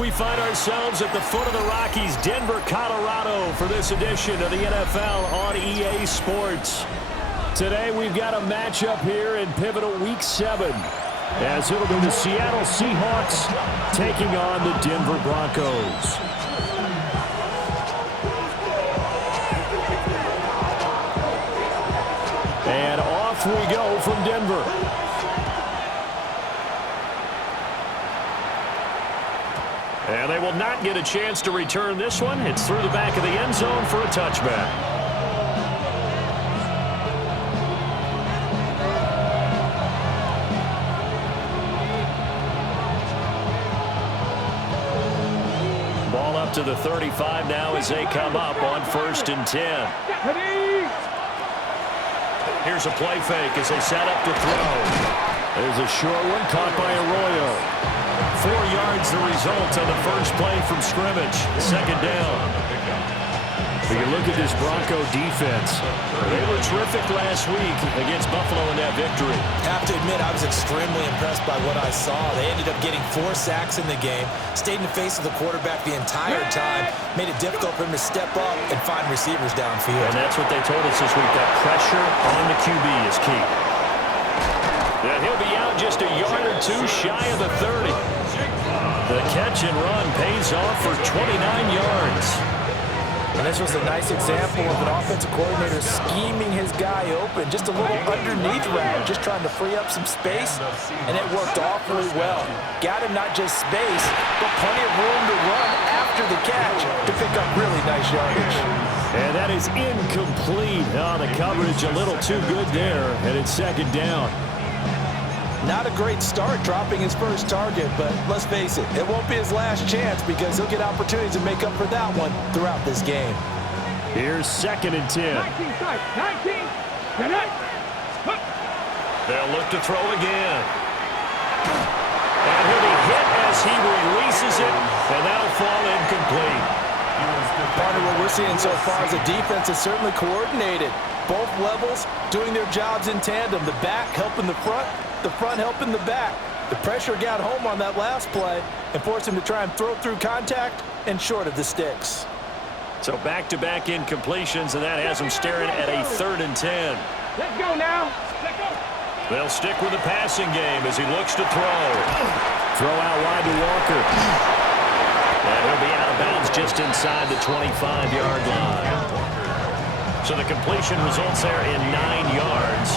We find ourselves at the foot of the Rockies, Denver, Colorado, for this edition of the NFL on EA Sports. Today we've got a matchup here in pivotal Week 7, as it'll be the Seattle Seahawks taking on the Denver Broncos. And off we go from Denver. And they will not get a chance to return this one. It's through the back of the end zone for a touchback. Ball up to the 35 now as they come up on 1st and 10. Here's a play fake as they set up to throw. There's a short one caught by Arroyo. 4 yards the result on the first play from scrimmage. 2nd down. We can look at this Bronco defense. They were terrific last week against Buffalo in that victory. I have to admit, I was extremely impressed by what I saw. They ended up getting 4 sacks in the game, stayed in the face of the quarterback the entire time, made it difficult for him to step up and find receivers downfield. And that's what they told us this week, that pressure on the QB is key. Yeah, he'll be out just a yard or two shy of the 30. The catch and run pays off for 29 yards. And this was a nice example of an offensive coordinator scheming his guy open. Just a little underneath route, just trying to free up some space, and it worked awfully well. Got him not just space, but plenty of room to run after the catch to pick up really nice yardage. And that is incomplete. Oh, the coverage a little too good there, and it's 2nd down. Not a great start dropping his first target, but let's face it, it won't be his last chance because he'll get opportunities to make up for that one throughout this game. Here's 2nd and 10. 19, 19. They'll look to throw again. And he'll be hit as he releases it, and that'll fall incomplete. Part of what we're seeing so far is the defense is certainly coordinated. Both levels doing their jobs in tandem. The back helping the front helping the back. The pressure got home on that last play and forced him to try and throw through contact and short of the sticks. So back-to-back incompletions, and that has him staring at a 3rd and 10. Let's go now. Let's go. They'll stick with the passing game as he looks to throw. Throw out wide to Walker. And he'll be out of bounds just inside the 25-yard line. So the completion results there in 9 yards.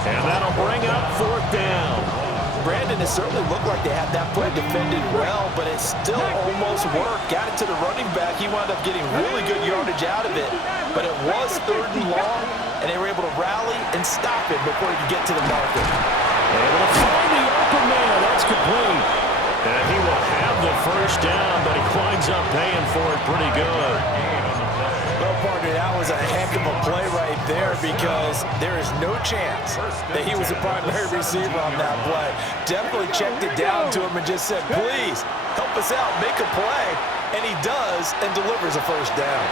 And that'll bring up 4th down. Brandon, it certainly looked like they had that play defended well, but it still almost worked. Got it to the running back. He wound up getting really good yardage out of it. But it was 3rd and long, and they were able to rally and stop it before he could get to the marker. Able to find the open man. That's complete. And he will have the 1st down, but he winds up paying for it pretty good. Well, partner, that was a heck of a play right there because there is no chance that he was the primary receiver on that play. Definitely checked it down to him and just said, please, help us out, make a play. And he does and delivers a 1st down.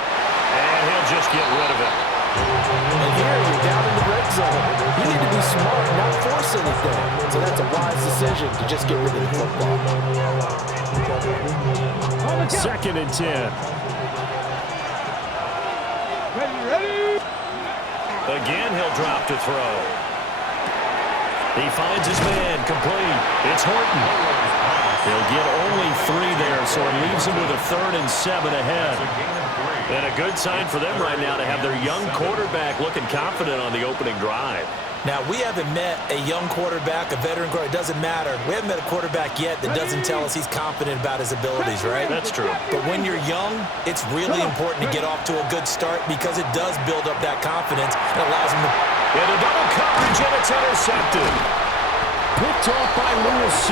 And he'll just get rid of it. And here you're down in the red zone. You need to be smart and not force anything. So that's a wise decision to just get rid of the football. 2nd and 10. Ready. Again, he'll drop to throw. He finds his man, complete. It's Horton. He'll get only 3 there, so it leaves him with a 3rd and 7 ahead. And a good sign for them right now to have their young quarterback looking confident on the opening drive. Now, we haven't met a young quarterback, a veteran quarterback. It doesn't matter. We haven't met a quarterback yet that doesn't tell us he's confident about his abilities, right? That's true. But when you're young, it's really important to get off to a good start because it does build up that confidence. It allows him to... And a double coverage, and it's intercepted. picked off by Lewis.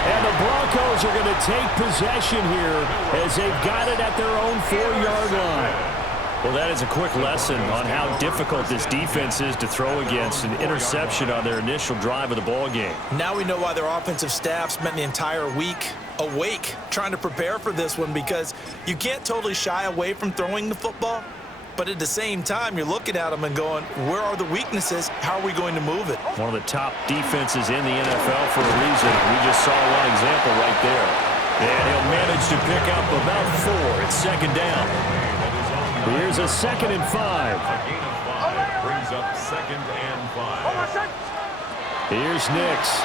And the Broncos are going to take possession here as they've got it at their own 4-yard line. Well, that is a quick lesson on how difficult this defense is to throw against an interception on their initial drive of the ball game. Now we know why their offensive staff spent the entire week awake trying to prepare for this one, because you can't totally shy away from throwing the football, but at the same time you're looking at them and going, where are the weaknesses? How are we going to move it? One of the top defenses in the NFL for a reason. We just saw one example right there. And he'll manage to pick up about 4. It's second down. Here's a 2nd and 5. Gain of 5 brings up 2nd and 5. Here's Nix.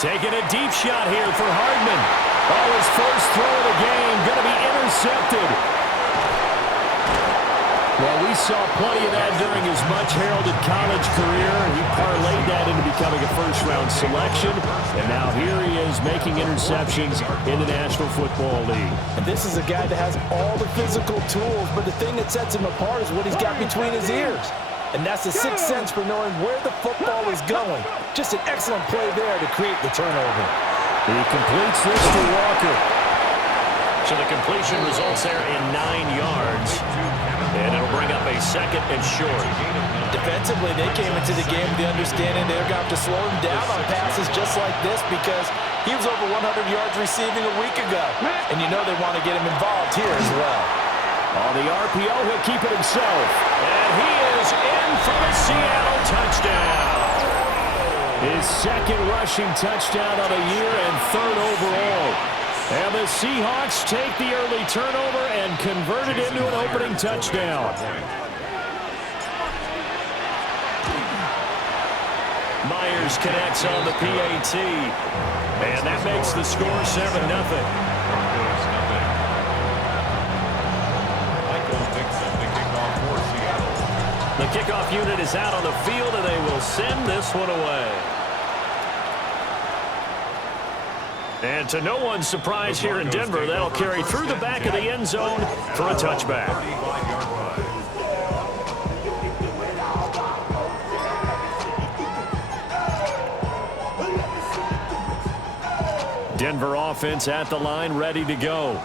Taking a deep shot here for Hardman. Oh, his first throw of the game going to be intercepted. Well, we saw plenty of that during his much-heralded college career. He parlayed that into becoming a first-round selection. And now here he is making interceptions in the National Football League. And this is a guy that has all the physical tools, but the thing that sets him apart is what he's got between his ears. And that's the sixth sense for knowing where the football is going. Just an excellent play there to create the turnover. He completes this to Walker. So the completion results there in 9 yards. And it'll bring up a 2nd and short. Defensively, they came into the game with the understanding they're going to have to slow him down on passes just like this, because he was over 100 yards receiving a week ago. And you know they want to get him involved here as well. On the RPO, he'll keep it himself. And he is in for the Seattle touchdown. His 2nd rushing touchdown of the year and 3rd overall. And the Seahawks take the early turnover and convert it into an opening touchdown. Myers connects on the PAT. And that makes the score 7-0. The kickoff unit is out on the field, and they will send this one away. And to no one's surprise here in Denver, that'll carry through the back of the end zone for a touchback. Denver offense at the line, ready to go.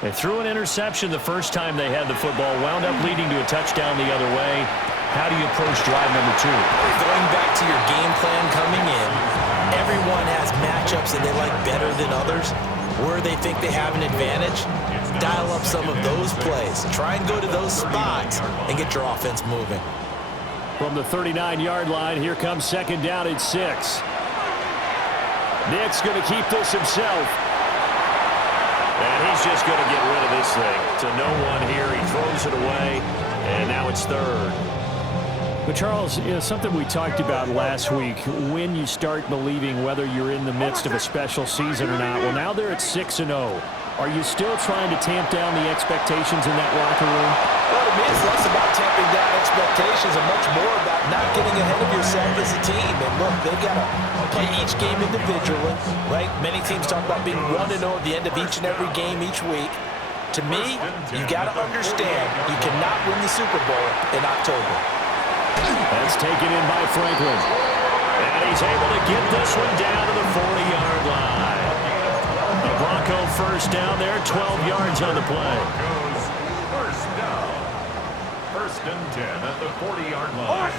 They threw an interception the first time they had the football, wound up leading to a touchdown the other way. How do you approach drive number 2? Going back to your game plan coming in, everyone has matchups that they like better than others. Where they think they have an advantage, dial up some of those plays. Try and go to those spots and get your offense moving. From the 39-yard line, here comes 2nd down at 6. Nick's going to keep this himself. And he's just going to get rid of this thing to no one here. He throws it away, and now it's 3rd. But, Charles, something we talked about last week, when you start believing whether you're in the midst of a special season or not. Well, now they're at 6-0. Are you still trying to tamp down the expectations in that locker room? Well, to me, it's less about tamping down expectations and much more about not getting ahead of yourself as a team. And, look, they've got to play each game individually, right? Many teams talk about being 1-0 at the end of each and every game each week. To me, you got to understand you cannot win the Super Bowl in October. That's taken in by Franklin. And he's able to get this one down to the 40-yard line. The Bronco first down there, 12 yards on the play. First down. 1st and 10 at the 40-yard line.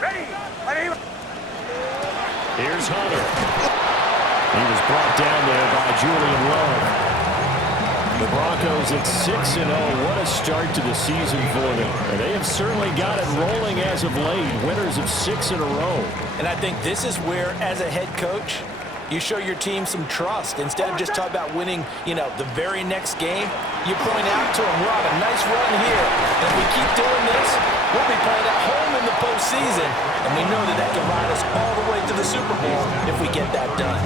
Ready. Here's Hunter. He was brought down there by Julian Love. The Broncos at 6-0. What a start to the season for them. And they have certainly got it rolling as of late. Winners of 6 in a row. And I think this is where, as a head coach, you show your team some trust. Instead of just talking about winning, the very next game, you point out to them, we're on a nice run here. And if we keep doing this, we'll be playing at home in the postseason. And we know that can ride us all the way to the Super Bowl if we get that done.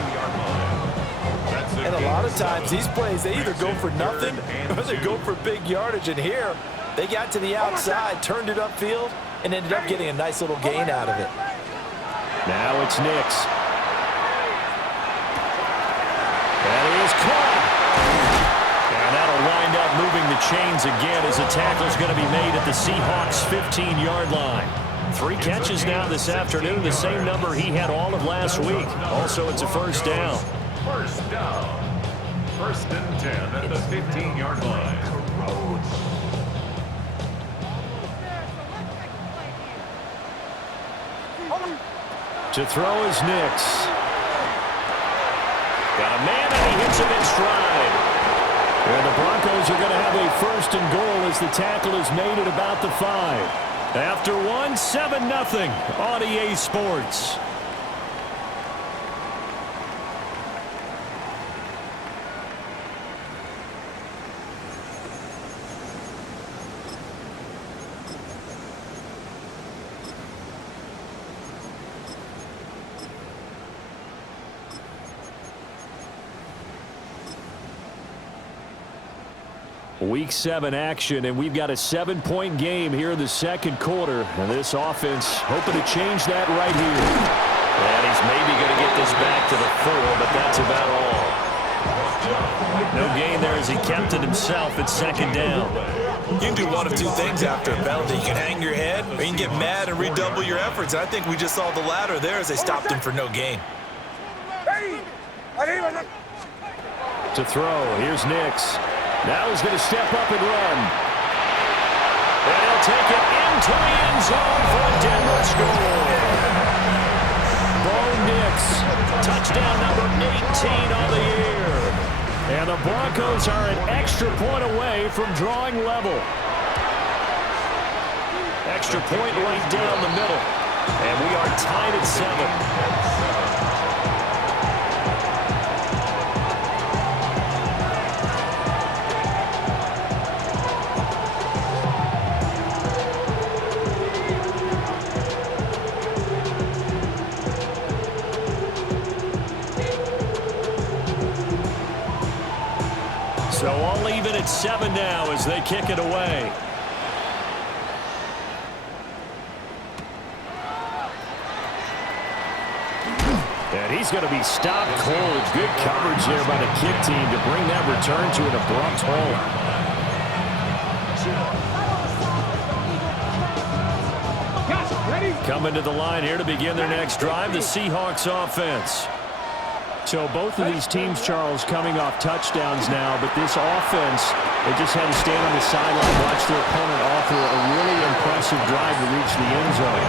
And a lot of times, these plays, they either go for nothing or they go for big yardage. And here, they got to the outside, turned it upfield, and ended up getting a nice little gain out of it. Now it's Nix. That is caught. And that'll wind up moving the chains again as the tackle's going to be made at the Seahawks' 15-yard line. 3 catches now this afternoon, the same number he had all of last week. Also, it's a first down. First down. First and 10 at the 15-yard line. To throw is Nix. Got a man, and he hits him in stride. And the Broncos are going to have a first and goal as the tackle is made at about the 5. After 1, 7-0 on EA Sports. Week 7 action, and we've got a 7-point game here in the second quarter. And this offense hoping to change that right here. And he's maybe going to get this back to the 4, but that's about all. No gain there as he kept it himself at second down. You can do one of two things after a penalty. You can hang your head, or you can get mad and redouble your efforts. I think we just saw the latter there as they stopped him for no gain. To throw, here's Nix. Now he's going to step up and run. And he'll take it into the end zone for a Denver score. Bo Nix, touchdown number 18 on the year. And the Broncos are an extra point away from drawing level. Extra point right down the middle. And we are tied at 7. So all even at 7 now as they kick it away. And he's going to be stopped cold. Good coverage there by the kick team to bring that return to an abrupt halt. Coming to the line here to begin their next drive, the Seahawks offense. So both of these teams, Charles, coming off touchdowns now, but this offense, they just had to stand on the sideline, watch their opponent offer a really impressive drive to reach the end zone.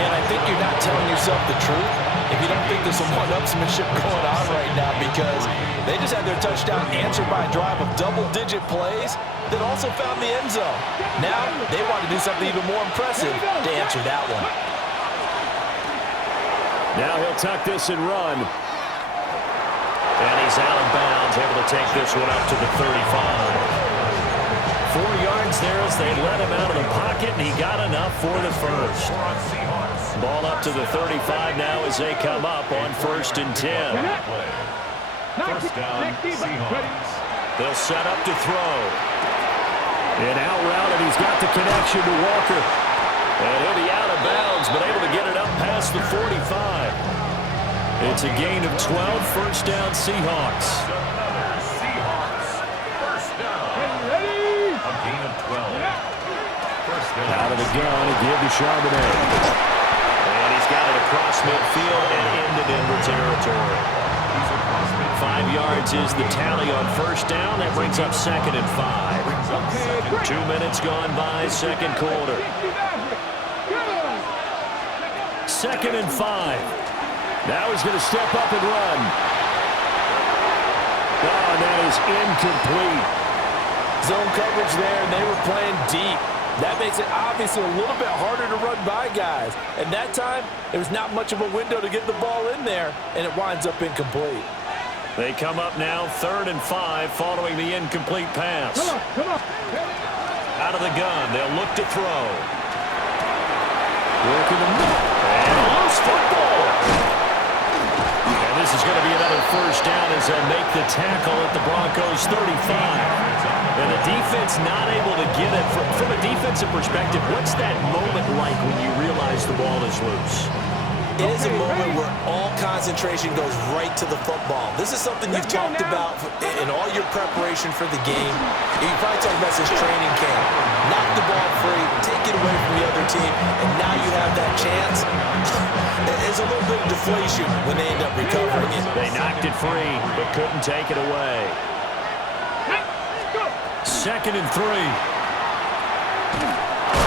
Yeah, and I think you're not telling yourself the truth if you don't think there's some one-upsmanship going on right now, because they just had their touchdown answered by a drive of double-digit plays that also found the end zone. Now they want to do something even more impressive to answer that one. Now he'll tuck this and run. And he's out of bounds, able to take this one up to the 35. 4 yards there as they let him out of the pocket, and he got enough for the first. Ball up to the 35 now as they come up on 1st and 10. First down, Seahawks. They'll set up to throw. And out route, and he's got the connection to Walker. And he'll be out of bounds, but able to get it up past the 45. It's a gain of 12, first down Seahawks. Another Seahawks. First down. A gain of 12. First down. Out of the gun, a give to Charbonnet. And he's got it across midfield and into Denver territory. 5 yards is the tally on first down. That brings up 2nd and 5. 2 minutes gone by, second quarter. 2nd and 5. Now he's going to step up and run. Oh, and that is incomplete. Zone coverage there, and they were playing deep. That makes it obviously a little bit harder to run by guys. And that time, there was not much of a window to get the ball in there, and it winds up incomplete. They come up now 3rd and 5 following the incomplete pass. Come on. Out of the gun, they'll look to throw. Working the middle. And a loose football. And this is going to be another first down as they make the tackle at the Broncos 35. And the defense not able to get it. From a defensive perspective, what's that moment like when you realize the ball is loose? It is a moment where all concentration goes right to the football. This is something you've talked about in all your preparation for the game. You probably talked about this training camp. Knock the ball free, take it away from the other team, and now you have that chance. There's a little bit of deflation when they end up recovering it. They knocked it free, but couldn't take it away. 2nd and 3.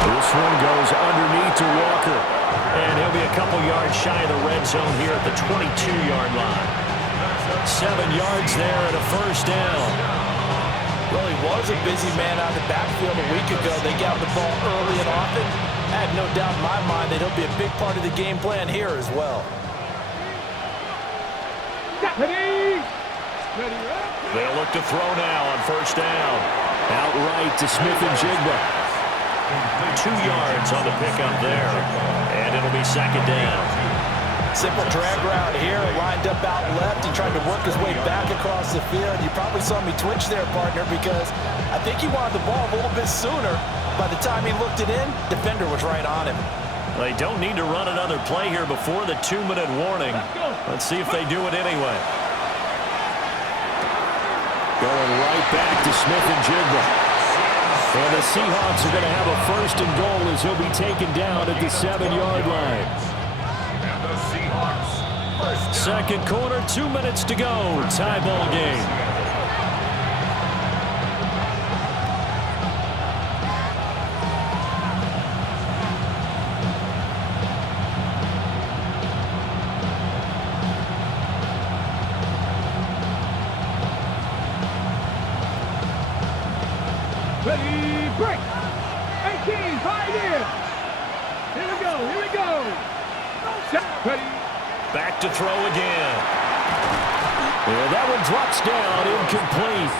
This one goes underneath to Walker. And he'll be a couple yards shy of the red zone here at the 22-yard line. 7 yards there and a first down. Well, he was a busy man out of the backfield a week ago. They got the ball early and often. I have no doubt in my mind that he'll be a big part of the game plan here as well. Ready? They'll look to throw now on first down. Outright to Smith and Jigba. 2 yards on the pickup there. And it'll be 2nd down. Simple drag route here, lined up out left. He tried to work his way back across the field. You probably saw me twitch there, partner, because I think he wanted the ball a little bit sooner. By the time he looked it in, defender was right on him. They don't need to run another play here before the 2-minute warning. Let's see if they do it anyway. Going right back to Smith and Jigba. And the Seahawks are going to have a 1st and goal as he'll be taken down at the 7-yard line. And the Seahawks. 2nd quarter, 2 minutes to go. Tie ball game. Ready, break. 18, tied in. Here we go. Ready. Back to throw again. And that one drops down, incomplete.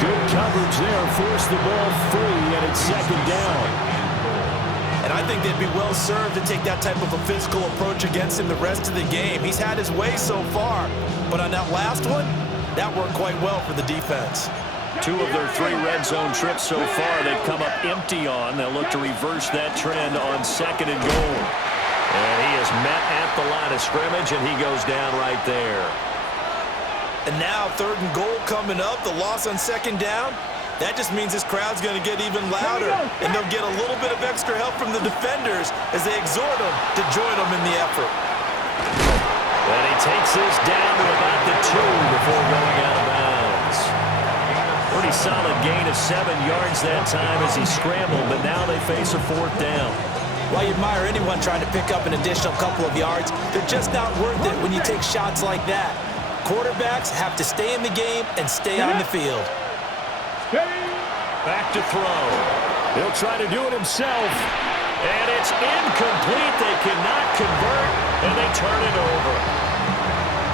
Good coverage there, forced the ball free, and it's 2nd down. And I think they'd be well served to take that type of a physical approach against him the rest of the game. He's had his way so far, but on that last one, that worked quite well for the defense. 2 of their 3 red zone trips so far they've come up empty on. They'll look to reverse that trend on 2nd and goal. And he is met at the line of scrimmage, and he goes down right there. And now 3rd and goal coming up. The loss on 2nd down. That just means this crowd's going to get even louder. And they'll get a little bit of extra help from the defenders as they exhort them to join them in the effort. And he takes this down to about the 2 before going out of bounds. Pretty solid gain of 7 yards that time as he scrambled, but now they face a 4th down. Well, you admire anyone trying to pick up an additional couple of yards. They're just not worth it when you take shots like that. Quarterbacks have to stay in the game and stay on the field. Back to throw. He'll try to do it himself. And it's incomplete. They cannot convert, and they turn it over.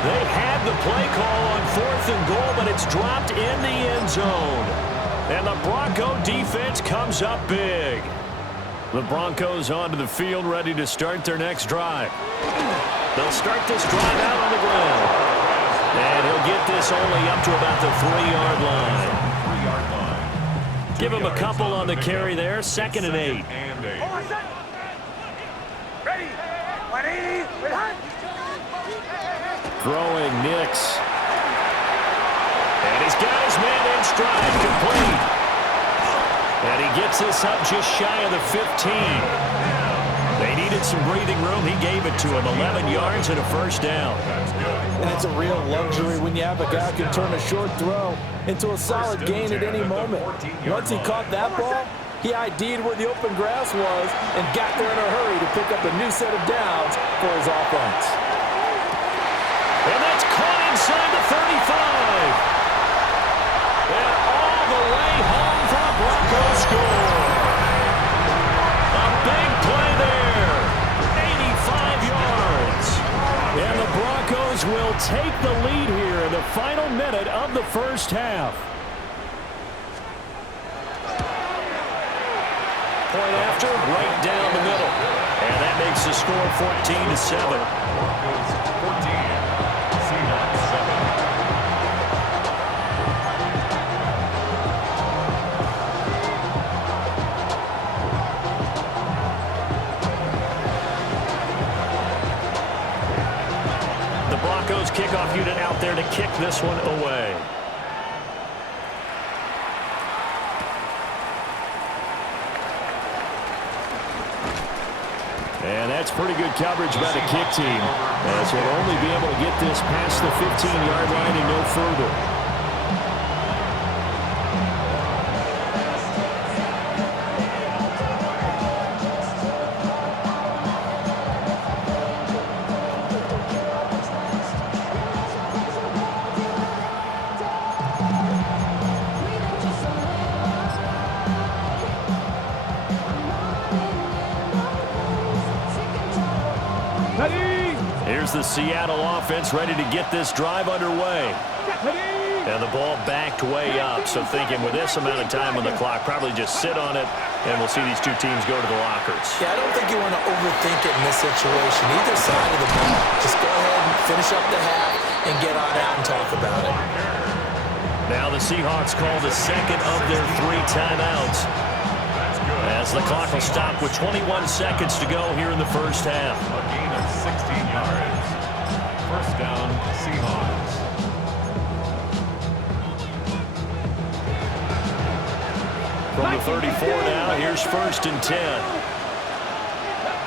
They had the play call on 4th and goal, but it's dropped in the end zone. And the Bronco defense comes up big. The Broncos onto the field, ready to start their next drive. They'll start this drive out on the ground. And he'll get this only up to about the 3-yard line. 3-yard line. Give him a couple on the carry there. 2nd and 8. Ready. Throwing Nix. And he's got his man in stride, complete. And he gets this up just shy of the 15. They needed some breathing room. He gave it to him. 11 yards and a first down. And it's a real luxury when you have a guy who can turn a short throw into a solid gain at any moment. Once he caught that ball, he ID'd where the open grass was and got there in a hurry to pick up a new set of downs for his offense. And that's caught inside the 35. And all the way home for a Broncos score. A big play there. 85 yards. And the Broncos will take the lead here in the final minute of the first half. Point after, right down the middle. And that makes the score 14-7. Broncos 14, Seahawks 7. Broncos kickoff unit out there to kick this one away. And that's pretty good coverage by the kick team, as they'll only be able to get this past the 15-yard line and no further. Here's the Seattle offense ready to get this drive underway. And the ball backed way up, so thinking with this amount of time on the clock, probably just sit on it, and we'll see these two teams go to the lockers. Yeah, I don't think you want to overthink it in this situation. Either side of the ball. Just go ahead and finish up the half and get on out and talk about it. Now the Seahawks call the second of their 3 timeouts, as the clock will stop with 21 seconds to go here in the first half. A gain of 16 yards. First down, Seahawks. From the 34 now, here's 1st and 10.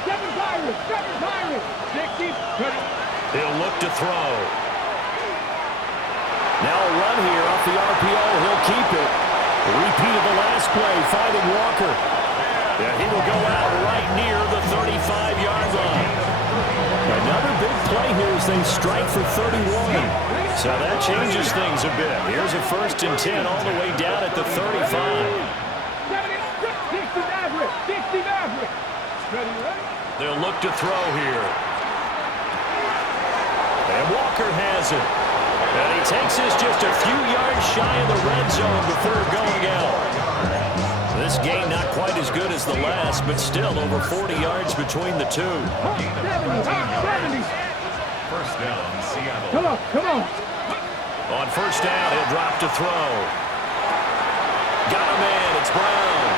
7 Pirates, 60, 30. He'll look to throw. Now a run here off the RPO. He'll keep it. A repeat of the last play, finding Walker. Yeah, he will go out right near the 35-yard line. Another big play here as they strike for 31. So that changes things a bit. Here's a 1st and 10 all the way down at the 35. 60 Maverick. They'll look to throw here. And Walker has it. And he takes this just a few yards shy of the red zone before going out. This game not quite as good as the last, but still over 40 yards between the two. 70. First down, Seattle. Come on. On 1st down, he'll drop to throw. Got a man, it's Brown.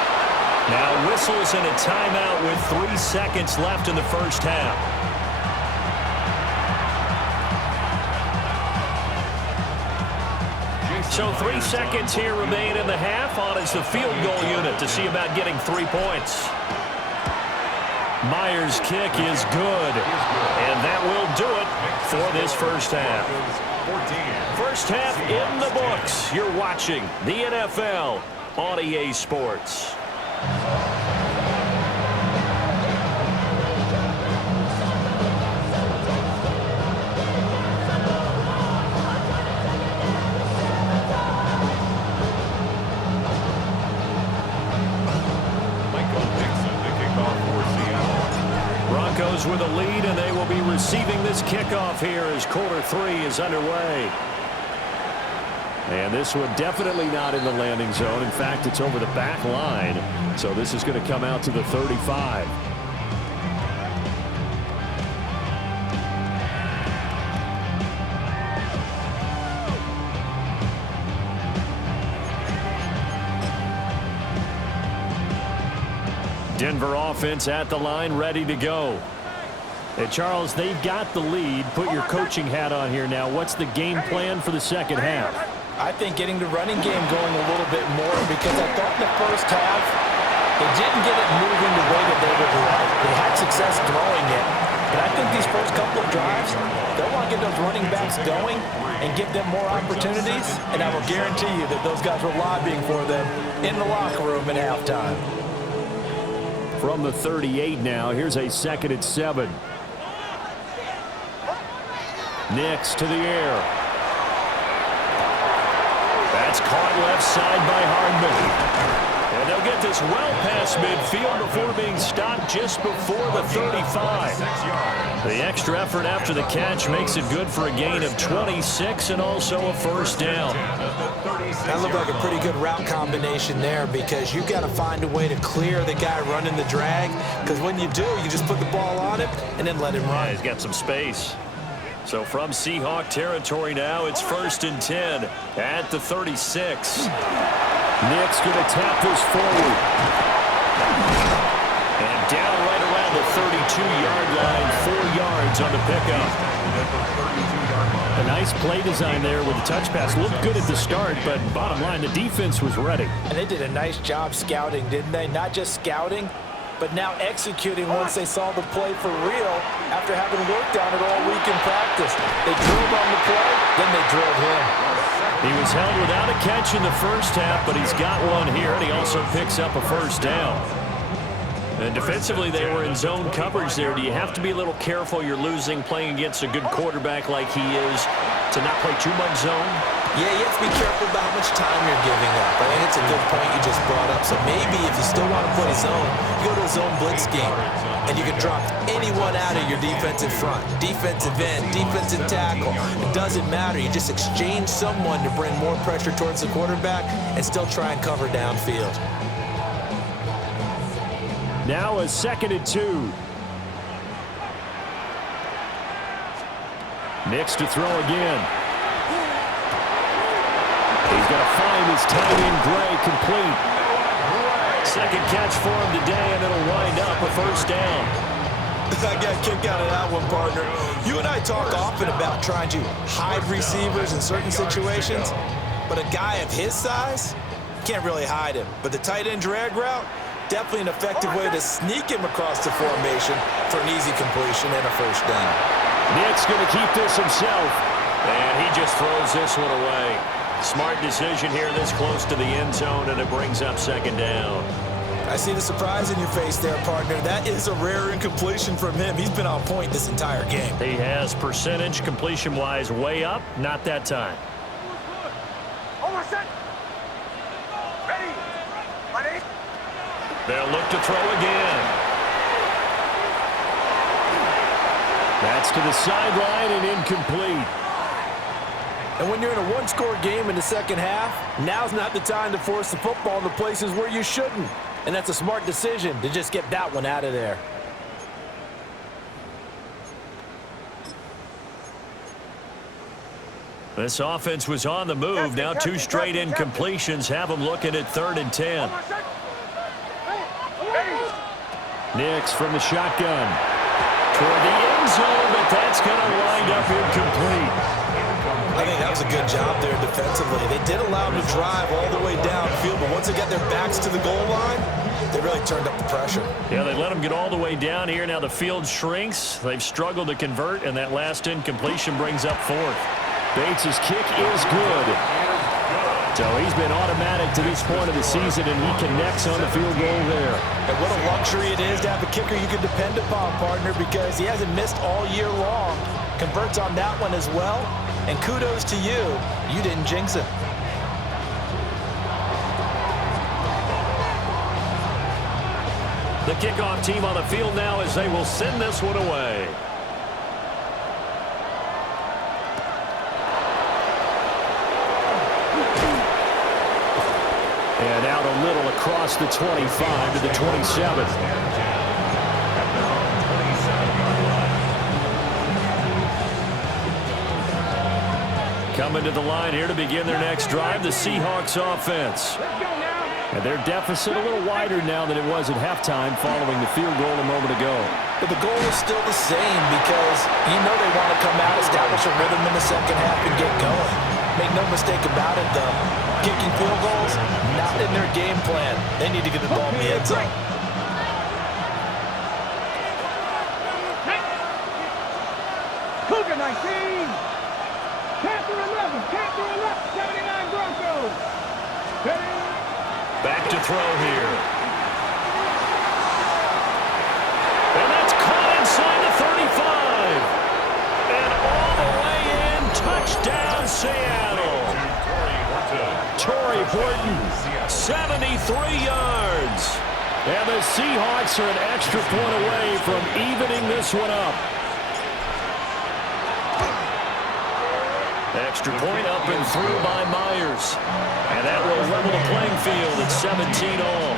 Now whistles and a timeout with 3 seconds left in the first half. So 3 seconds here remain in the half. On is the field goal unit to see about getting 3 points. Myers' kick is good. And that will do it for this first half. First half in the books. You're watching the NFL on EA Sports. Broncos with a lead, and they will be receiving this kickoff here as quarter 3 is underway. And this one definitely not in the landing zone. In fact, it's over the back line. So this is going to come out to the 35. Denver offense at the line, ready to go. Hey, Charles, they've got the lead. Put your coaching hat on here now. What's the game plan for the second half? I think getting the running game going a little bit more, because I thought in the first half they didn't get it moving the way that they would like. They had success throwing it. But I think these first couple of drives, they'll want to get those running backs going and give them more opportunities. And I will guarantee you that those guys were lobbying for them in the locker room at halftime. From the 38 now, here's a 2nd and 7. Nix to the air. That's caught left side by Hardman. And they'll get this well past midfield before being stopped just before the 35. The extra effort after the catch makes it good for a gain of 26 and also a first down. That looked like a pretty good route combination there, because you've got to find a way to clear the guy running the drag, because when you do, you just put the ball on him and then let him run. Yeah, he's got some space. So from Seahawk territory now, it's 1st and 10 at the 36. Nick's going to tap this forward. And down right around the 32-yard line, 4 yards on the pickup. A nice play design there with the touch pass. Looked good at the start, but bottom line, the defense was ready. And they did a nice job scouting, didn't they? Not just scouting, but now executing once they saw the play for real after having worked on it all week in practice. They drilled on the play, then they drilled him. He was held without a catch in the first half, but he's got one here, and he also picks up a first down. And defensively, they were in zone coverage there. Do you have to be a little careful you're losing playing against a good quarterback like he is to not play too much zone? Yeah, you have to be careful about how much time you're giving up. I think it's a good point you just brought up. So maybe if you still want to play zone, you go to a zone blitz game, and you can drop anyone out of your defensive front, defensive end, defensive tackle. It doesn't matter. You just exchange someone to bring more pressure towards the quarterback and still try and cover downfield. Now a 2nd and 2. Nix to throw again. He's going to find his tight end Gray complete. Second catch for him today, and it'll wind up a first down. I got a kick out of that one, partner. You and I talk often about trying to hide receivers in certain situations, but a guy of his size, can't really hide him. But the tight end drag route, definitely an effective way to sneak him across the formation for an easy completion and a first down. Nick's going to keep this himself, and he just throws this one away. Smart decision here this close to the end zone, and it brings up 2nd down. I see the surprise in your face there, partner. That is a rare incompletion from him. He's been on point this entire game. He has percentage completion-wise way up, not that time. They'll look to throw again. That's to the sideline and incomplete. And when you're in a one-score game in the second half, now's not the time to force the football in the places where you shouldn't. And that's a smart decision to just get that one out of there. This offense was on the move. Now 2 straight incompletions have them looking at 3rd and 10. Nix from the shotgun. Toward the end zone, but that's going to wind up incomplete. I think that was a good job there defensively. They did allow them to drive all the way downfield, but once they got their backs to the goal line, they really turned up the pressure. Yeah, they let them get all the way down here. Now the field shrinks. They've struggled to convert, and that last incompletion brings up 4th. Bates' kick is good. So he's been automatic to this point of the season, and he connects on the field goal there. And what a luxury it is to have a kicker you can depend upon, partner, because he hasn't missed all year long. Converts on that one as well. And kudos to you. You didn't jinx it. The kickoff team on the field now as they will send this one away. And out a little across the 25 to the 27. Coming to the line here to begin their next drive, the Seahawks offense. And their deficit a little wider now than it was at halftime following the field goal a moment ago. But the goal is still the same because you know they want to come out, establish a rhythm in the second half, and get going. Make no mistake about it, though. Kicking field goals, not in their game plan. They need to get the ball in the end zone. Cougar 19. Panther 11. Panther 11. 79 Broncos. Back to throw here. And that's caught inside the 35. And all the way in, touchdown Seattle. Torrey Horton, 73 yards. And the Seahawks are an extra point away from evening this one up. Extra point up and through by Myers. And that will level the playing field at 17 all.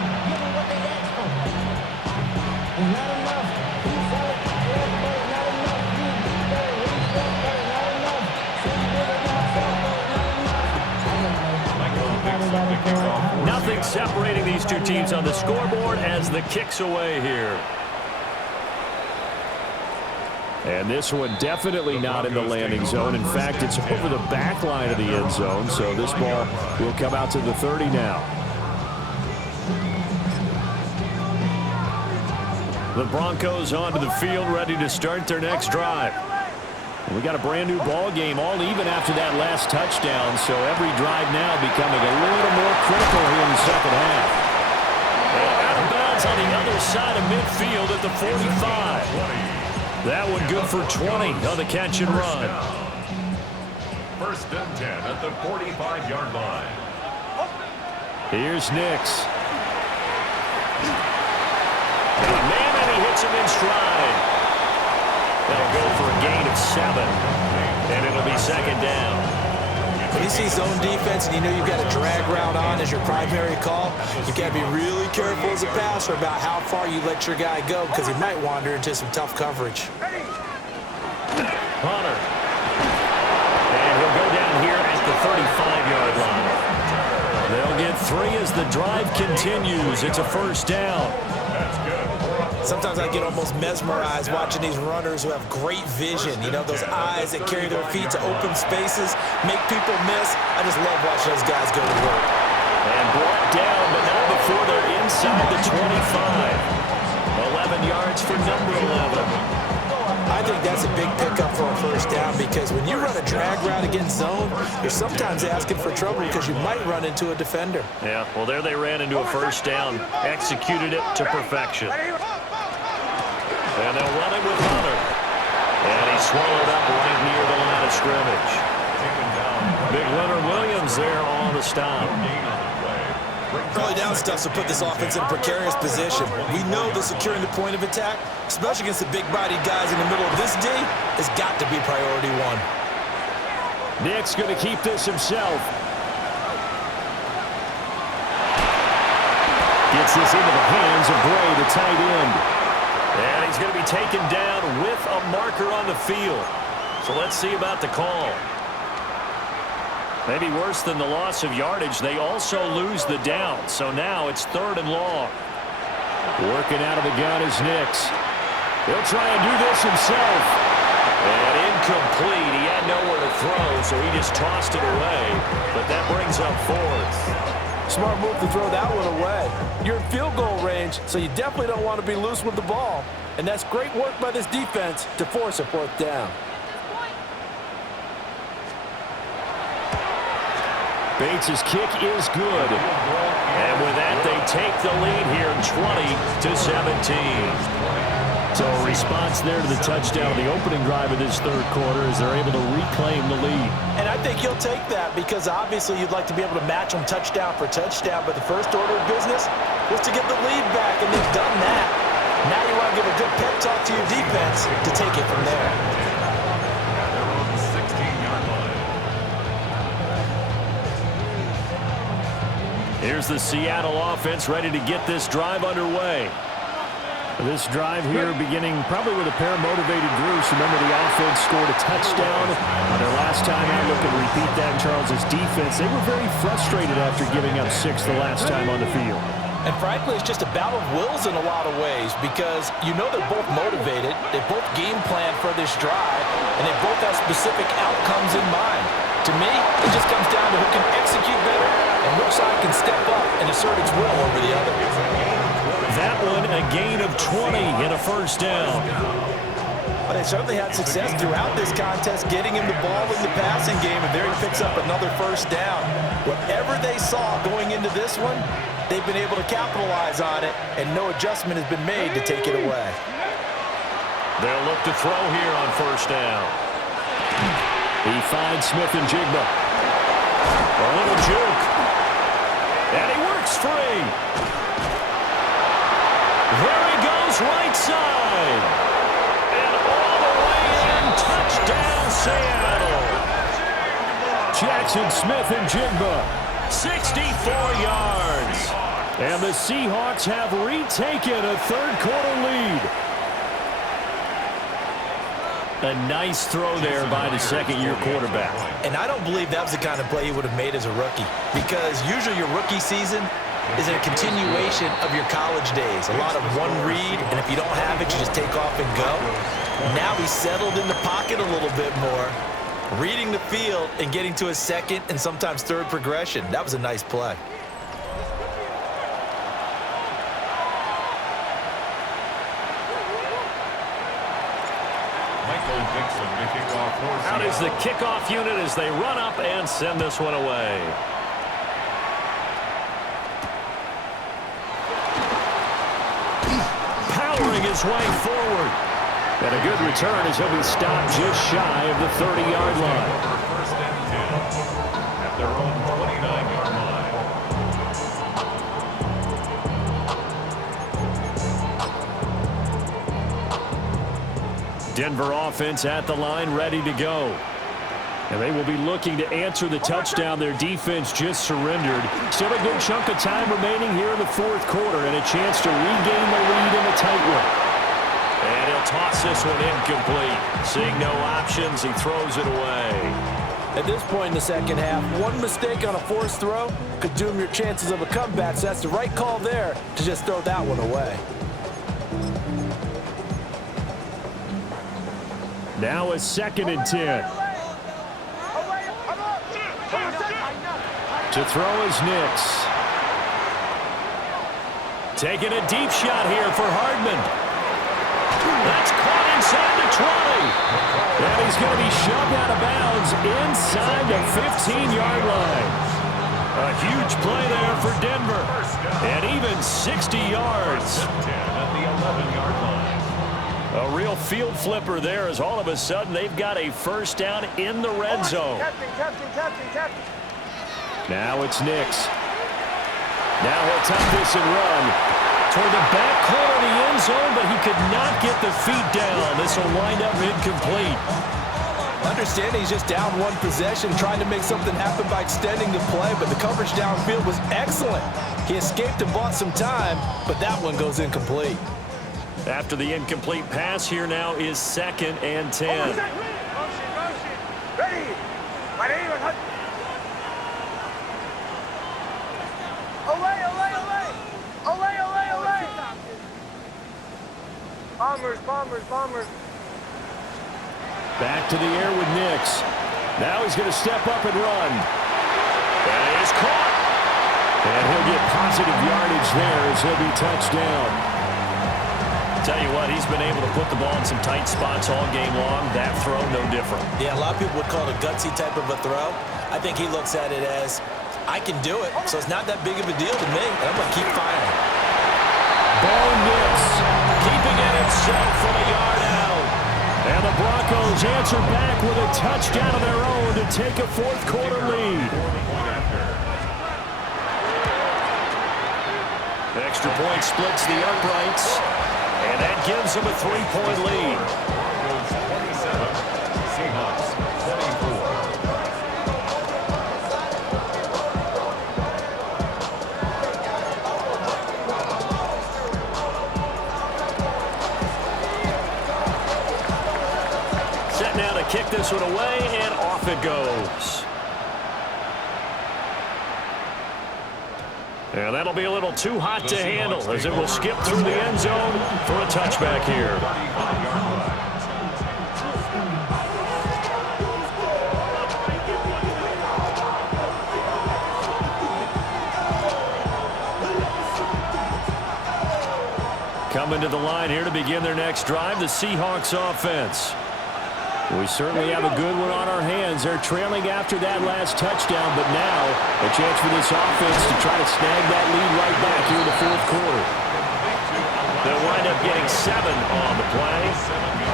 Nothing separating these two teams on the scoreboard as the kick's away here. And this one definitely not in the landing zone. In fact, it's over the back line of the end zone, so this ball will come out to the 30 now. The Broncos onto the field, ready to start their next drive. We got a brand new ball game, all even after that last touchdown, so every drive now becoming a little more critical here in the second half. And out of bounds on the other side of midfield at the 45. That one good for 20 on the catch and run. First and 10 at the 45-yard line. Here's Nix. Man, and he hits him in stride. That'll go for a gain of 7. And it'll be second down. When you see zone defense and you know you've got a drag route on as your primary call, you've got to be really careful as a passer about how far you let your guy go because he might wander into some tough coverage. Hunter. And he'll go down here at the 35-yard line. They'll get 3 as the drive continues. It's a first down. Sometimes I get almost mesmerized watching these runners who have great vision. You know, those eyes that carry their feet to open spaces, make people miss. I just love watching those guys go to work. And brought down, but not before they're inside the 25. 11 yards for number 11. I think that's a big pickup for a first down because when you run a drag route against zone, you're sometimes asking for trouble because you might run into a defender. Yeah, well, there they ran into a first down, executed it to perfection. And they'll run it with Hunter. And he's swallowed up right near the line of scrimmage. Big Leonard Williams there on the stop. Early down stuff to put this offense in a precarious position. We know that securing the point of attack, especially against the big-bodied guys in the middle of this D, has got to be priority 1. Nick's going to keep this himself. Gets this into the hands of Bray, the tight end. And he's going to be taken down with a marker on the field. So let's see about the call. Maybe worse than the loss of yardage, they also lose the down. So now it's 3rd and long. Working out of the gun is Nix. He'll try and do this himself. And incomplete. He had nowhere to throw, so he just tossed it away. But that brings up 4th. Smart move to throw that one away. You're in field goal range, so you definitely don't want to be loose with the ball. And that's great work by this defense to force a 4th down. Bates' kick is good. And with that, they take the lead here, 20-17. So a response there to the touchdown, the opening drive of this 3rd quarter, as they're able to reclaim the lead. And I think you'll take that because obviously you'd like to be able to match them touchdown for touchdown, but the first order of business was to get the lead back, and they've done that. Now you want to give a good pep talk to your defense to take it from there. Here's the Seattle offense ready to get this drive underway. This drive here beginning probably with a pair of motivated groups. Remember, the offense scored a touchdown on their last time out. Look and repeat that in Charles's defense. They were very frustrated after giving up 6 the last time on the field. And frankly, it's just a battle of wills in a lot of ways because you know they're both motivated, they both game plan for this drive, and they both have specific outcomes in mind. To me, it just comes down to who can execute better and which side can step up and assert its will over the other. That one, a gain of 20 and a first down. But they certainly had success throughout this contest, getting him the ball in the passing game, and there he picks up another first down. Whatever they saw going into this one, they've been able to capitalize on it, and no adjustment has been made to take it away. They'll look to throw here on first down. He finds Smith and Jigba. A little juke. And he works free. There he goes, right side. And all the way in, touchdown Seattle. Jackson Smith and Jigba, 64 yards. And the Seahawks have retaken a 3rd quarter lead. A nice throw there by the 2nd-year quarterback. And I don't believe that was the kind of play he would have made as a rookie, because usually your rookie season is a continuation of your college days. A lot of one read, and if you don't have it, you just take off and go. Now he's settled in the pocket a little bit more, reading the field and getting to his second and sometimes third progression. That was a nice play. Out is the kickoff unit as they run up and send this one away. Powering his way forward. And a good return as he'll be stopped just shy of the 30-yard line. First and 10 at their own 29-yard line. Denver offense at the line, ready to go. And they will be looking to answer the touchdown their defense just surrendered. Still a good chunk of time remaining here in the fourth quarter and a chance to regain the lead in a tight one. And he'll toss this one incomplete. Seeing no options, he throws it away. At this point in the second half, one mistake on a forced throw could doom your chances of a comeback, so that's the right call there to just throw that one away. Now a 2nd and 10. To throw is Nix. Taking a deep shot here for Hardman. That's caught inside the 20. And he's going to be shoved out of bounds inside the 15-yard line. A huge play there for Denver. And even 60 yards. At the 11-yard line. A real field flipper there as all of a sudden they've got a first down in the red zone. Captain. Now it's Nix. Now he'll tuck this and run toward the back corner of the end zone, but he could not get the feet down. This will wind up incomplete. Understanding he's just down one possession, trying to make something happen by extending the play, but the coverage downfield was excellent. He escaped and bought some time, but that one goes incomplete. After the incomplete pass, here now is 2nd and 10. Ready. Bombers. Back to the air with Nix. Now he's going to step up and run. And it is caught. And he'll get positive yardage there as he'll be touched down. Tell you what, he's been able to put the ball in some tight spots all game long. That throw, no different. Yeah, a lot of people would call it a gutsy type of a throw. I think he looks at it as, I can do it, so it's not that big of a deal to me, and I'm going to keep firing. Bo Nix keeping it himself from a yard out. And the Broncos answer back with a touchdown of their own to take a fourth quarter lead. Extra point splits the uprights. And that gives them a 3-point lead. Broncos 27, Seahawks 24. Set now to kick this one away, and off it goes. And that'll be a little too hot to handle as it will skip through the end zone for a touchback here. Coming to the line here to begin their next drive, the Seahawks offense. We certainly have a good one on our hands. They're trailing after that last touchdown, but now a chance for this offense to try to snag that lead right back here in the fourth quarter. They'll wind up getting 7 on the play,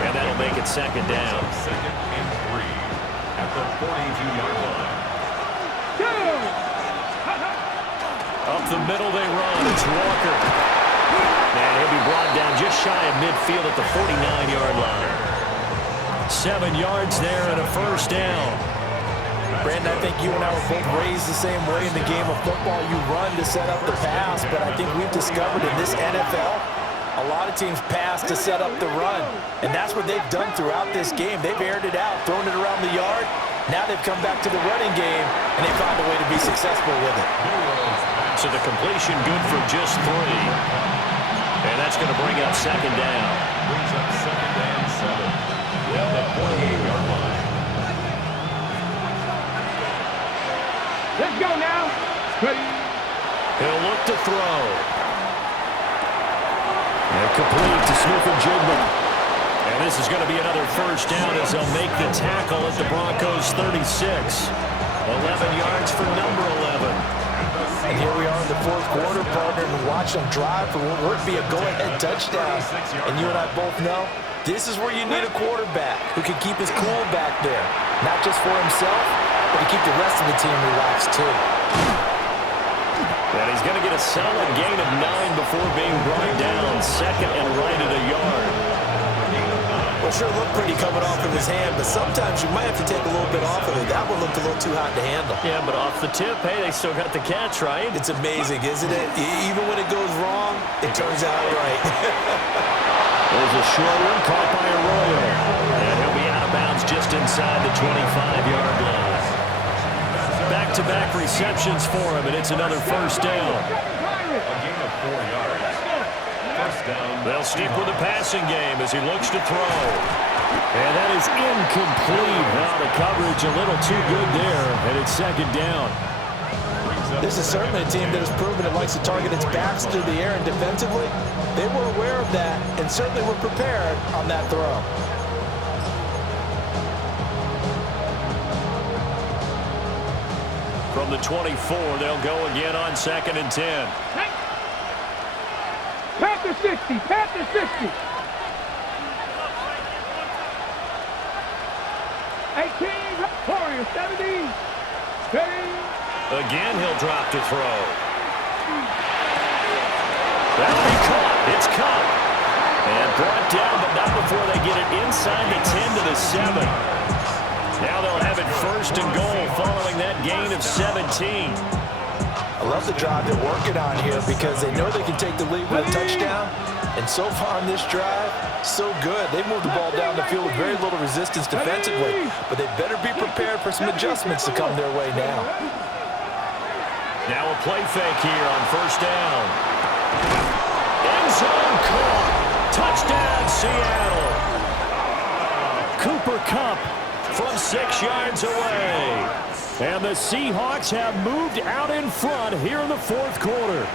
and that'll make it 2nd down. 2nd and 3 at the 42-yard line. Up the middle they run. It's Walker. And he'll be brought down just shy of midfield at the 49-yard line. 7 yards there and a first down. Brandon, I think you and I were both raised the same way in the game of football. You run to set up the pass, but I think we've discovered in this NFL, a lot of teams pass to set up the run. And that's what they've done throughout this game. They've aired it out, thrown it around the yard. Now they've come back to the running game, and they found a way to be successful with it. So the completion good for just 3. And that's going to bring up 2nd down. Brings up 2nd and 7. Ready. He'll look to throw. And complete to Smith-Njigba. And this is going to be another first down as they'll make the tackle at the Broncos' 36. 11 yards for number 11. And here we are in the fourth quarter, partner, and watch them drive for what would be a go-ahead touchdown. And you and I both know this is where you need a quarterback who can keep his cool back there. Not just for himself, but to keep the rest of the team relaxed too. And he's going to get a solid gain of 9 before being brought down. Second and right at a yard. Well, sure looked pretty coming off of his hand, but sometimes you might have to take a little bit off of it. That one looked a little too hot to handle. Yeah, but off the tip, hey, they still got the catch, right? It's amazing, isn't it? Even when it goes wrong, it turns out right. There's a short one caught by Arroyo. And he'll be out of bounds just inside the 25-yard line. Back-to-back receptions for him, and it's another first down. A gain of 4 yards. First down. They'll stick with the passing game as he looks to throw. And that is incomplete. Now the coverage a little too good there, and it's second down. This is certainly a team that has proven it likes to target its backs through the air, and defensively, they were aware of that and certainly were prepared on that throw. From the 24, they'll go again on second and 10. Panther 60. Panther 60. 18. Warriors 17. Ready. Again, he'll drop to throw. That'll be caught. It's caught. And brought down, but not before they get it inside the 10 to the 7. Now they'll have it first and goal following that gain of 17. I love the drive they're working on here because they know they can take the lead with a touchdown. And so far on this drive, so good. They moved the ball down the field with very little resistance defensively, but they better be prepared for some adjustments to come their way now. Now a play fake here on first down. End zone caught. Touchdown, Seattle. Cooper Kupp from 6 yards away. And the Seahawks have moved out in front here in the fourth quarter.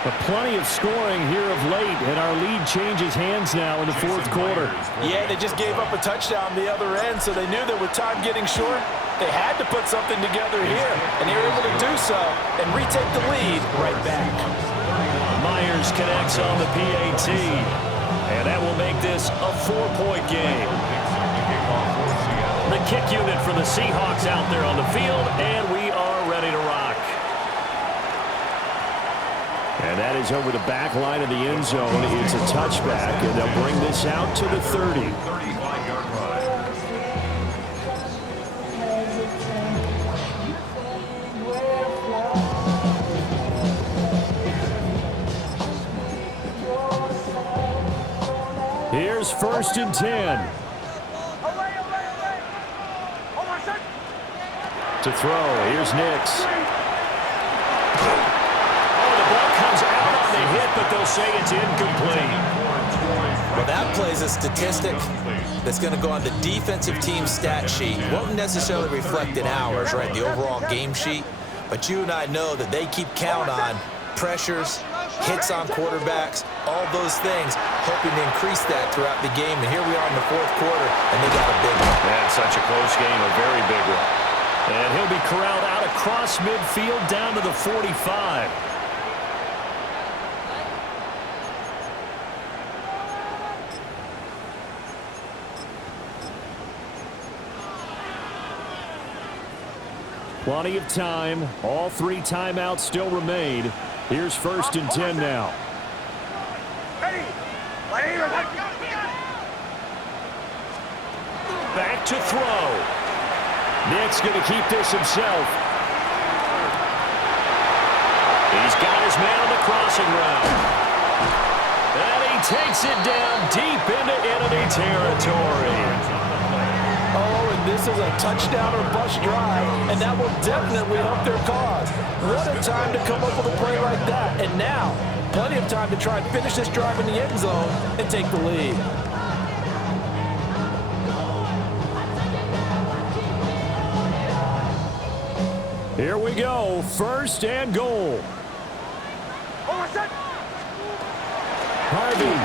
But plenty of scoring here of late, and our lead changes hands now in the fourth quarter. Yeah, they just gave up a touchdown the other end, so they knew that with time getting short, they had to put something together here, and they were able to do so and retake the lead right back. Myers connects on the PAT, and that will make this a 4-point game. The kick unit for the Seahawks out there on the field, and we are ready to rock. And that is over the back line of the end zone. It's a touchback, and they'll bring this out to the 30. 35-yard run. Here's first and 10. To throw, here's Nix. Oh, the ball comes out on the hit, but they'll say it's incomplete. Well, that plays a statistic that's going to go on the defensive team stat sheet. Won't necessarily reflect in ours, right, the overall game sheet. But you and I know that they keep count on pressures, hits on quarterbacks, all those things, hoping to increase that throughout the game. And here we are in the fourth quarter, and they got a big one. That's such a close game, a very big one. And he'll be corralled out across midfield down to the 45. Plenty of time. All 3 timeouts still remain. Here's first and 10 now. Back to throw. Nick's going to keep this himself. He's got his man on the crossing route. And he takes it down deep into enemy territory. Oh, and this is a touchdown or bust drive, and that will definitely help their cause. What a time to come up with a play like that. And now, plenty of time to try and finish this drive in the end zone and take the lead. Here we go, 1st and goal. Harvey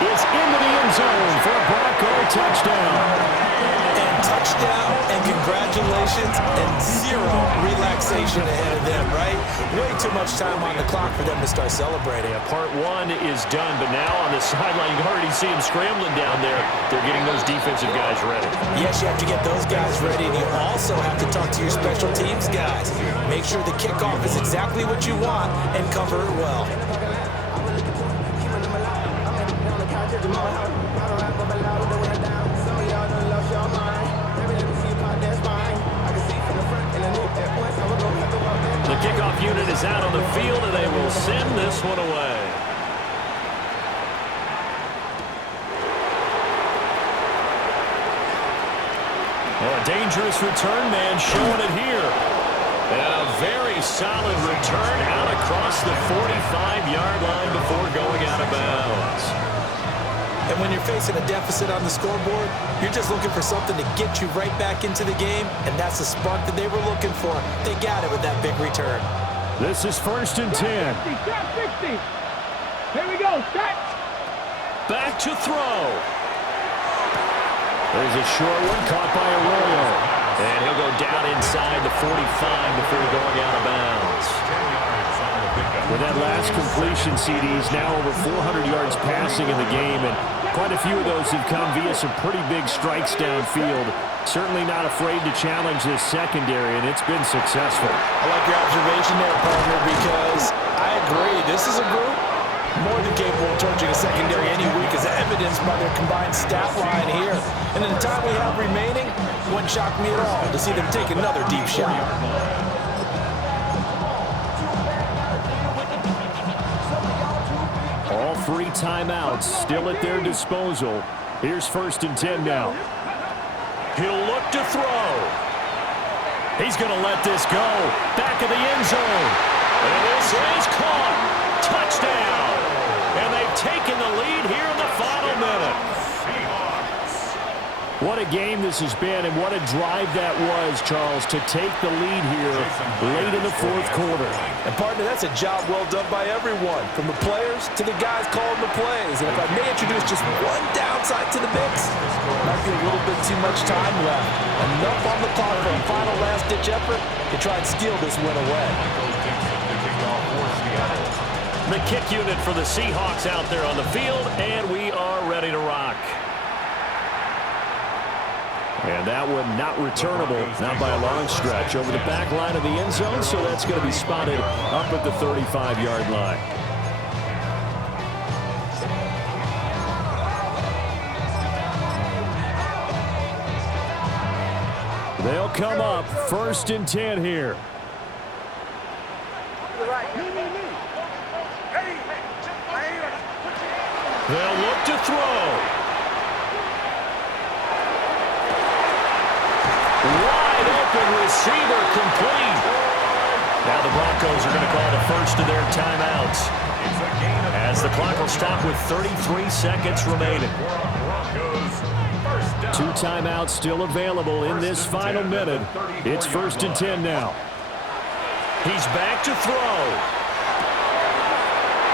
is into the end zone for a Bronco touchdown. And touchdown and congratulations and zero relaxation ahead of them, right? Way too much time on the clock for them to start celebrating. Yeah, part 1 is done, but now on the sideline, you can already see them scrambling down there. They're getting those defensive guys ready. Yes, you have to get those guys ready, and you also have to talk to your special teams guys. Make sure the kickoff is exactly what you want and cover it well. The kickoff unit is out on the field, and they will send this one away. Oh, a dangerous return man showing it here. And a very solid return out across the 45-yard line before going out of bounds. And when you're facing a deficit on the scoreboard, you're just looking for something to get you right back into the game, and that's the spark that they were looking for. They got it with that big return. This is 1st and 10. 60. Here we go. Set. Back to throw. There's a short one caught by Arroyo. And he'll go down inside the 45 before going out of bounds. With that last completion, CD's now over 400 yards passing in the game, and quite a few of those have come via some pretty big strikes downfield. Certainly not afraid to challenge this secondary, and it's been successful. I like your observation there, partner, because I agree. This is a group more than capable of torching a secondary any week, as evidenced by their combined stat line here. And in the time we have remaining, wouldn't shock me at all to see them take another deep shot. All 3 timeouts still at their disposal. Here's 1st and 10 now. He'll look to throw. He's going to let this go. Back of the end zone. And this is caught. Touchdown. And they've taken the lead here in the final minute. What a game this has been, and what a drive that was, Charles, to take the lead here late in the 4th quarter. And, partner, that's a job well done by everyone, from the players to the guys calling the plays. And if I may introduce just one downside to the mix, might be a little bit too much time left. Enough on the clock for a final last-ditch effort to try and steal this win away. The kick unit for the Seahawks out there on the field, and we are ready to rock. And that one not returnable, not by a long stretch, over the back line of the end zone, so that's going to be spotted up at the 35-yard line. They'll come up 1st and 10 here. They'll look to throw. Wide open receiver complete. Now the Broncos are going to call the first of their timeouts, as the clock will stop with 33 seconds remaining. 2 timeouts still available in this final minute. It's 1st and 10 now. He's back to throw.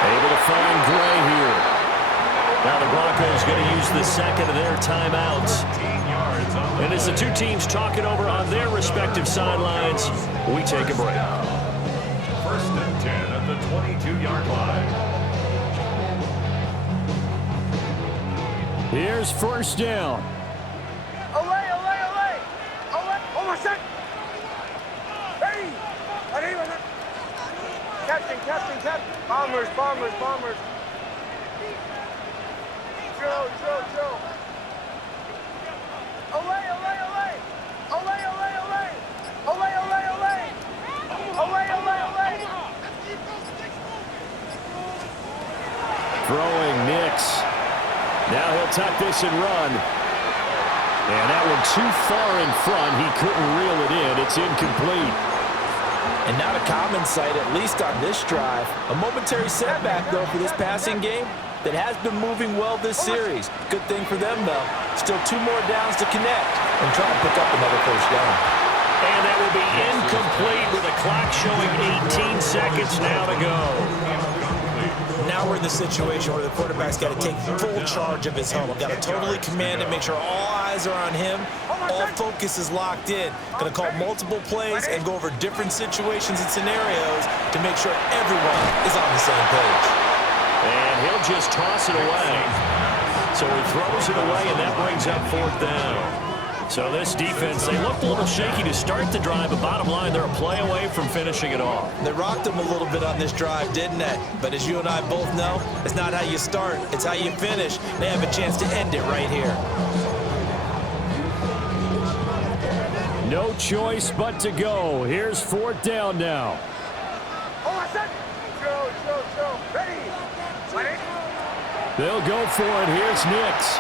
Able to find Gray here. Now the Broncos going to use the second of their timeouts. And as the 2 teams talk it over on their respective sidelines, we take a break. 1st and 10 at the 22-yard line. Here's 1st down. Away. Over set. Hey. Captain. Bombers. Drill. Away. Throwing Nix. Now he'll tuck this and run. And that one too far in front. He couldn't reel it in. It's incomplete. And not a common sight, at least on this drive. A momentary setback, though, for this passing game that has been moving well this series. Good thing for them, though. Still 2 more downs to connect and try to pick up another 1st down. And that will be incomplete with the clock showing 18 seconds now to go. Now we're in the situation where the quarterback's got to take full charge of his helmet. Got to totally command it, make sure all eyes are on him. All focus is locked in. Going to call multiple plays and go over different situations and scenarios to make sure everyone is on the same page. And he'll just toss it away. So he throws it away, and that brings up 4th down. So this defense, they looked a little shaky to start the drive, but bottom line, they're a play away from finishing it off. They rocked him a little bit on this drive, didn't they? But as you and I both know, it's not how you start, it's how you finish. They have a chance to end it right here. No choice but to go. Here's 4th down now. They'll go for it. Here's Nix.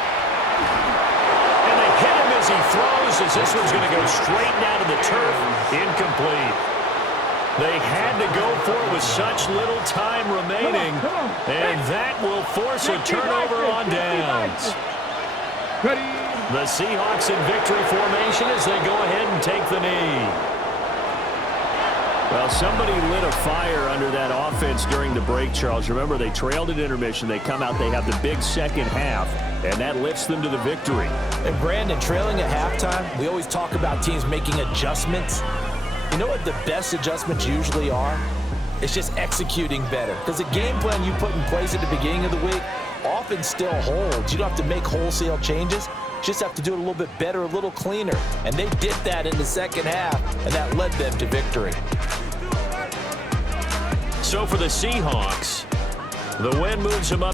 And they hit him as he throws, as this one's going to go straight down to the turf. Incomplete. They had to go for it with such little time remaining, and that will force a turnover on downs. The Seahawks in victory formation as they go ahead and take the knee. Well, somebody lit a fire under that offense during the break, Charles. Remember, they trailed at intermission. They come out, they have the big second half, and that lifts them to the victory. And Brandon, trailing at halftime, we always talk about teams making adjustments. You know what the best adjustments usually are? It's just executing better. Because the game plan you put in place at the beginning of the week often still holds. You don't have to make wholesale changes. Just have to do it a little bit better, a little cleaner. And they did that in the second half, and that led them to victory. So for the Seahawks, the win moves them up.